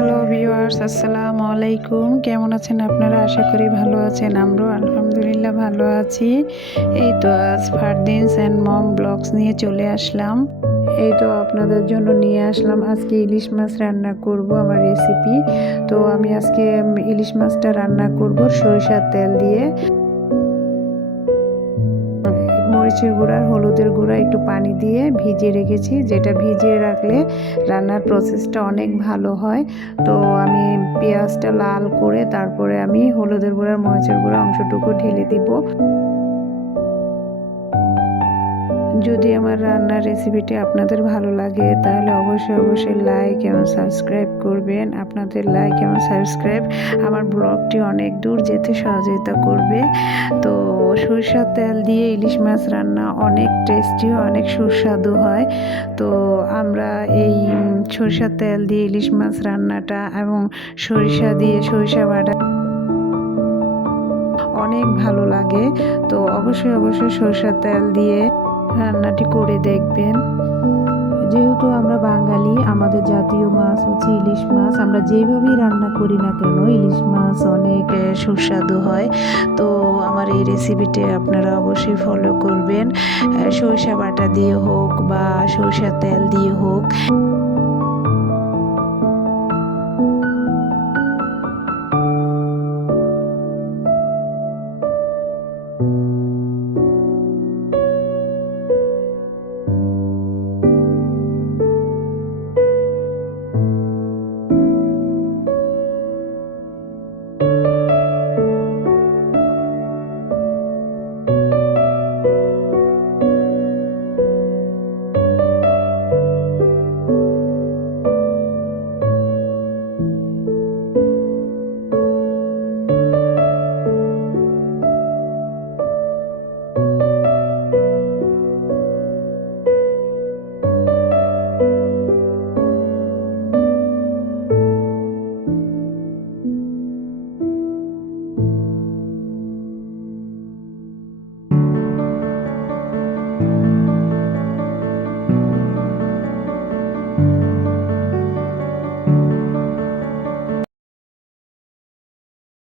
Hello viewers, আসসালামু আলাইকুম। কেমন আছেন আপনারা? আশা করি ভালো আছেন। আমরাও আলহামদুলিল্লাহ ভালো আছি। এই তো আজ ফারদিনস অ্যান্ড মম ব্লগস নিয়ে চলে আসলাম। এই তো আপনাদের জন্য নিয়ে আসলাম আজকে ইলিশ মাছ রান্না করব, আমার রেসিপি। তো আমি আজকে ইলিশ মাছটা রান্না করব সরিষার তেল দিয়ে। মরিচের গুঁড়া আর হলুদের গুঁড়া একটু পানি দিয়ে ভিজিয়ে রেখেছি, যেটা ভিজিয়ে রাখলে রান্নার প্রসেসটা অনেক ভালো হয়। তো আমি পেঁয়াজটা লাল করে তারপরে আমি হলুদের গুঁড়া মরিচের গুঁড়া অংশটুকু ঢেলে দিব। যদি আমার রান্নার রেসিপিটি আপনাদের ভালো লাগে তাহলে অবশ্যই লাইক এবং সাবস্ক্রাইব করবেন। আপনাদের লাইক এবং সাবস্ক্রাইব আমার ব্লগটি অনেক দূর যেতে সহযোগিতা করবে। তো সরিষার তেল দিয়ে ইলিশ মাছ রান্না অনেক টেস্টি, অনেক সুস্বাদু হয়। তো আমরা এই সরিষার তেল দিয়ে ইলিশ মাছ রান্নাটা এবং সরিষা দিয়ে সরিষা বাটা অনেক ভালো লাগে। তো অবশ্যই সরিষার তেল দিয়ে রান্নাটি করে দেখবেন। যেহেতু আমরা বাঙালি, আমাদের জাতীয় মাছ হচ্ছে ইলিশ মাছ। আমরা যেভাবেই রান্না করি না কেন ইলিশ মাছ অনেক সুস্বাদু হয়। তো আমার এই রেসিপিটি আপনারা অবশ্যই ফলো করবেন, সরিষা বাটা দিয়ে হোক বা সরিষার তেল দিয়ে হোক।